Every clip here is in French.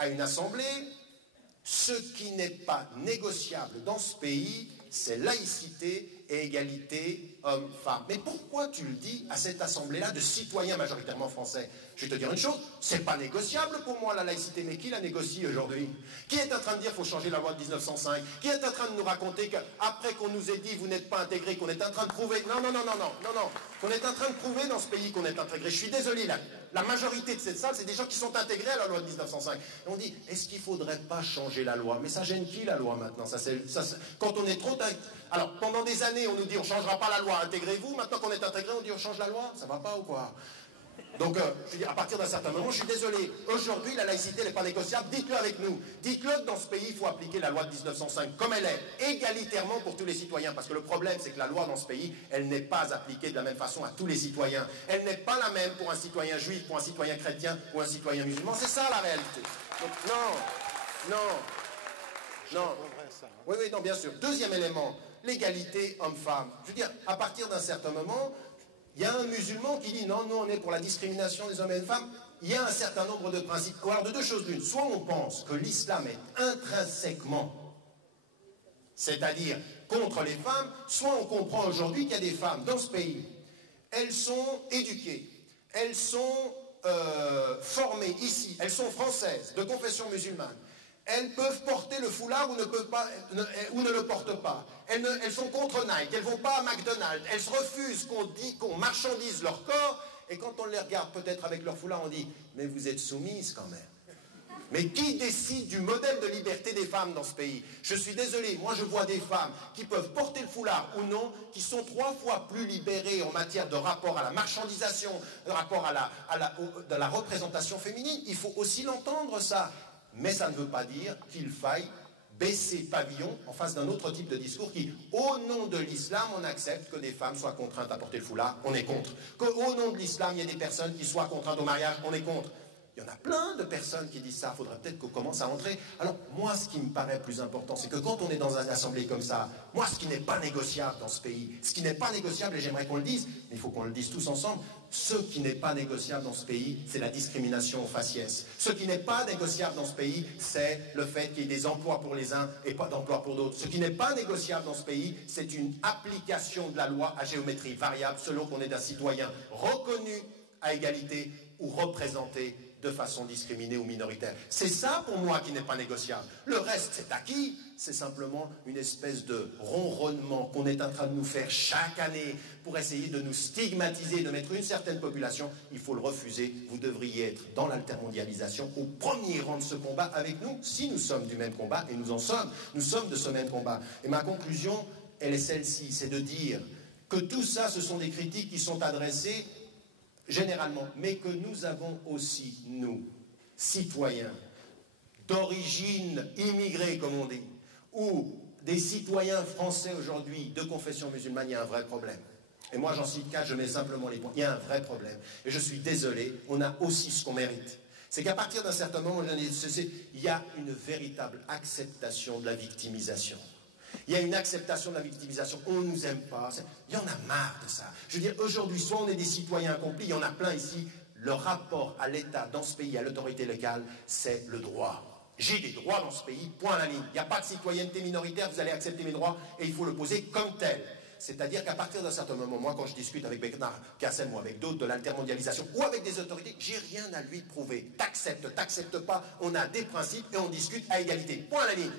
à une assemblée, ce qui n'est pas négociable dans ce pays, c'est laïcité et égalité hommes-femmes. Mais pourquoi tu le dis à cette assemblée-là de citoyens majoritairement français? Je vais te dire une chose, c'est pas négociable pour moi la laïcité, mais qui la négocie aujourd'hui? Qui est en train de dire qu'il faut changer la loi de 1905? Qui est en train de nous raconter qu'après qu'on nous ait dit vous n'êtes pas intégrés, qu'on est en train de prouver, non, qu'on est en train de prouver dans ce pays qu'on est intégré? Je suis désolé, la majorité de cette salle, c'est des gens qui sont intégrés à la loi de 1905. Et on dit, est-ce qu'il ne faudrait pas changer la loi? Mais ça gêne qui la loi maintenant? Quand on est trop... Alors, pendant des années, on nous dit on ne changera pas la loi, intégrez-vous. Maintenant qu'on est intégré, on dit on change la loi. Ça ne va pas ou quoi? Donc, je dis, à partir d'un certain moment, je suis désolé. Aujourd'hui, la laïcité n'est pas négociable. Dites-le avec nous. Dites-le que dans ce pays, il faut appliquer la loi de 1905 comme elle est, égalitairement pour tous les citoyens. Parce que le problème, c'est que la loi dans ce pays, elle n'est pas appliquée de la même façon à tous les citoyens. Elle n'est pas la même pour un citoyen juif, pour un citoyen chrétien ou un citoyen musulman. C'est ça la réalité. Donc, non. Oui, non, bien sûr. Deuxième élément, l'égalité homme-femme. Je veux dire, à partir d'un certain moment, il y a un musulman qui dit non, on est pour la discrimination des hommes et des femmes. Il y a un certain nombre de principes. Alors, de deux choses l'une. Soit on pense que l'islam est intrinsèquement, c'est-à-dire contre les femmes, soit on comprend aujourd'hui qu'il y a des femmes dans ce pays. Elles sont éduquées, elles sont formées ici, elles sont françaises, de confession musulmane. Elles peuvent porter le foulard ou ne le portent pas. Elles sont contre Nike, elles ne vont pas à McDonald's. Elles se refusent qu'on marchandise leur corps. Et quand on les regarde peut-être avec leur foulard, on dit « Mais vous êtes soumises quand même ». Mais qui décide du modèle de liberté des femmes dans ce pays? Je suis désolé, moi je vois des femmes qui peuvent porter le foulard ou non, qui sont 3 fois plus libérées en matière de rapport à la marchandisation, de rapport à la représentation féminine. Il faut aussi l'entendre ça. Mais ça ne veut pas dire qu'il faille baisser pavillon en face d'un autre type de discours qui, au nom de l'islam, on accepte que des femmes soient contraintes à porter le foulard, on est contre. Qu'au nom de l'islam, il y ait des personnes qui soient contraintes au mariage, on est contre. Il y en a plein de personnes qui disent ça, il faudrait peut-être qu'on commence à entrer. Alors, moi, ce qui me paraît plus important, c'est que quand on est dans une assemblée comme ça, moi, ce qui n'est pas négociable dans ce pays, ce qui n'est pas négociable, et j'aimerais qu'on le dise, mais il faut qu'on le dise tous ensemble, ce qui n'est pas négociable dans ce pays, c'est la discrimination au faciès. Ce qui n'est pas négociable dans ce pays, c'est le fait qu'il y ait des emplois pour les uns et pas d'emplois pour d'autres. Ce qui n'est pas négociable dans ce pays, c'est une application de la loi à géométrie variable selon qu'on est un citoyen reconnu à égalité ou représenté de façon discriminée ou minoritaire. C'est ça pour moi qui n'est pas négociable. Le reste, c'est acquis. C'est simplement une espèce de ronronnement qu'on est en train de nous faire chaque année pour essayer de nous stigmatiser, de mettre une certaine population. Il faut le refuser. Vous devriez être dans l'altermondialisation au premier rang de ce combat avec nous, si nous sommes du même combat, et nous en sommes. Nous sommes de ce même combat. Et ma conclusion, elle est celle-ci, c'est de dire que tout ça, ce sont des critiques qui sont adressées généralement, mais que nous avons aussi, nous, citoyens, d'origine immigrée, comme on dit, ou des citoyens français aujourd'hui de confession musulmane, il y a un vrai problème. Et moi, j'en cite 4, je mets simplement les points. Il y a un vrai problème. Et je suis désolé, on a aussi ce qu'on mérite. C'est qu'à partir d'un certain moment, il y a une véritable acceptation de la victimisation. Il y a une acceptation de la victimisation. On ne nous aime pas. Il y en a marre de ça. Je veux dire, aujourd'hui, soit on est des citoyens accomplis, il y en a plein ici. Le rapport à l'État dans ce pays, à l'autorité locale, c'est le droit. J'ai des droits dans ce pays, point à la ligne. Il n'y a pas de citoyenneté minoritaire, vous allez accepter mes droits et il faut le poser comme tel. C'est-à-dire qu'à partir d'un certain moment, moi, quand je discute avec Bernard Cassel ou avec d'autres de l'altermondialisation ou avec des autorités, j'ai rien à lui prouver. T'acceptes pas, on a des principes et on discute à égalité. Point à la ligne.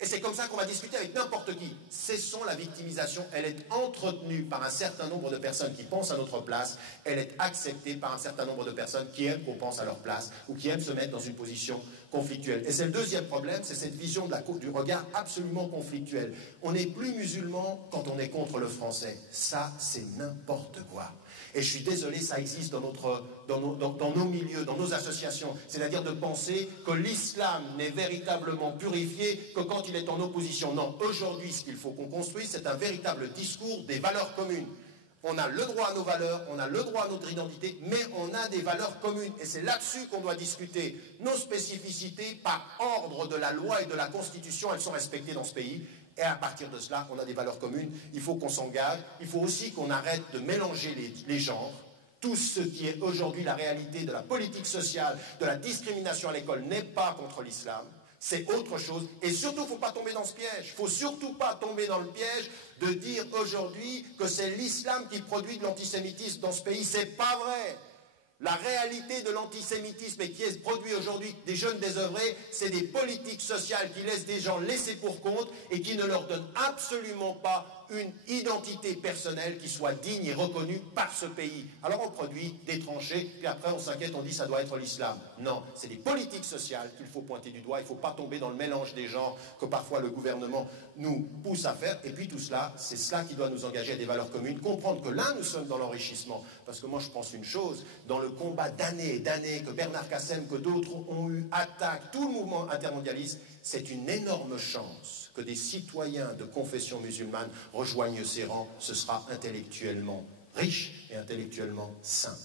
Et c'est comme ça qu'on va discuter avec n'importe qui. Cessons la victimisation, elle est entretenue par un certain nombre de personnes qui pensent à notre place, elle est acceptée par un certain nombre de personnes qui aiment qu'on pense à leur place ou qui aiment se mettre dans une position conflictuelle. Et c'est le deuxième problème, c'est cette vision du regard absolument conflictuel. On n'est plus musulman quand on est contre le français. Ça, c'est n'importe quoi. Et je suis désolé, ça existe dans nos milieux, dans nos associations. C'est-à-dire de penser que l'islam n'est véritablement purifié que quand il est en opposition. Non, aujourd'hui, ce qu'il faut qu'on construise, c'est un véritable discours des valeurs communes. On a le droit à nos valeurs, on a le droit à notre identité, mais on a des valeurs communes. Et c'est là-dessus qu'on doit discuter. Nos spécificités, par ordre de la loi et de la Constitution, elles sont respectées dans ce pays. Et à partir de cela, on a des valeurs communes. Il faut qu'on s'engage. Il faut aussi qu'on arrête de mélanger les genres. Tout ce qui est aujourd'hui la réalité de la politique sociale, de la discrimination à l'école n'est pas contre l'islam, c'est autre chose. Et surtout, il ne faut pas tomber dans ce piège. Il ne faut surtout pas tomber dans le piège de dire aujourd'hui que c'est l'islam qui produit de l'antisémitisme dans ce pays. Ce n'est pas vrai. La réalité de l'antisémitisme et qui est produit aujourd'hui des jeunes désœuvrés, c'est des politiques sociales qui laissent des gens laissés pour compte et qui ne leur donnent absolument pas une identité personnelle qui soit digne et reconnue par ce pays. Alors on produit des tranchées, puis après on s'inquiète, on dit ça doit être l'islam. Non, c'est des politiques sociales qu'il faut pointer du doigt. Il ne faut pas tomber dans le mélange des genres que parfois le gouvernement nous pousse à faire. Et puis tout cela, c'est cela qui doit nous engager à des valeurs communes. Comprendre que là, nous sommes dans l'enrichissement. Parce que moi, je pense une chose, dans le combat d'années et d'années que Bernard Cassem, que d'autres ont eu, attaque tout le mouvement intermondialiste, c'est une énorme chance que des citoyens de confession musulmane rejoignent ces rangs. Ce sera intellectuellement riche et intellectuellement sain.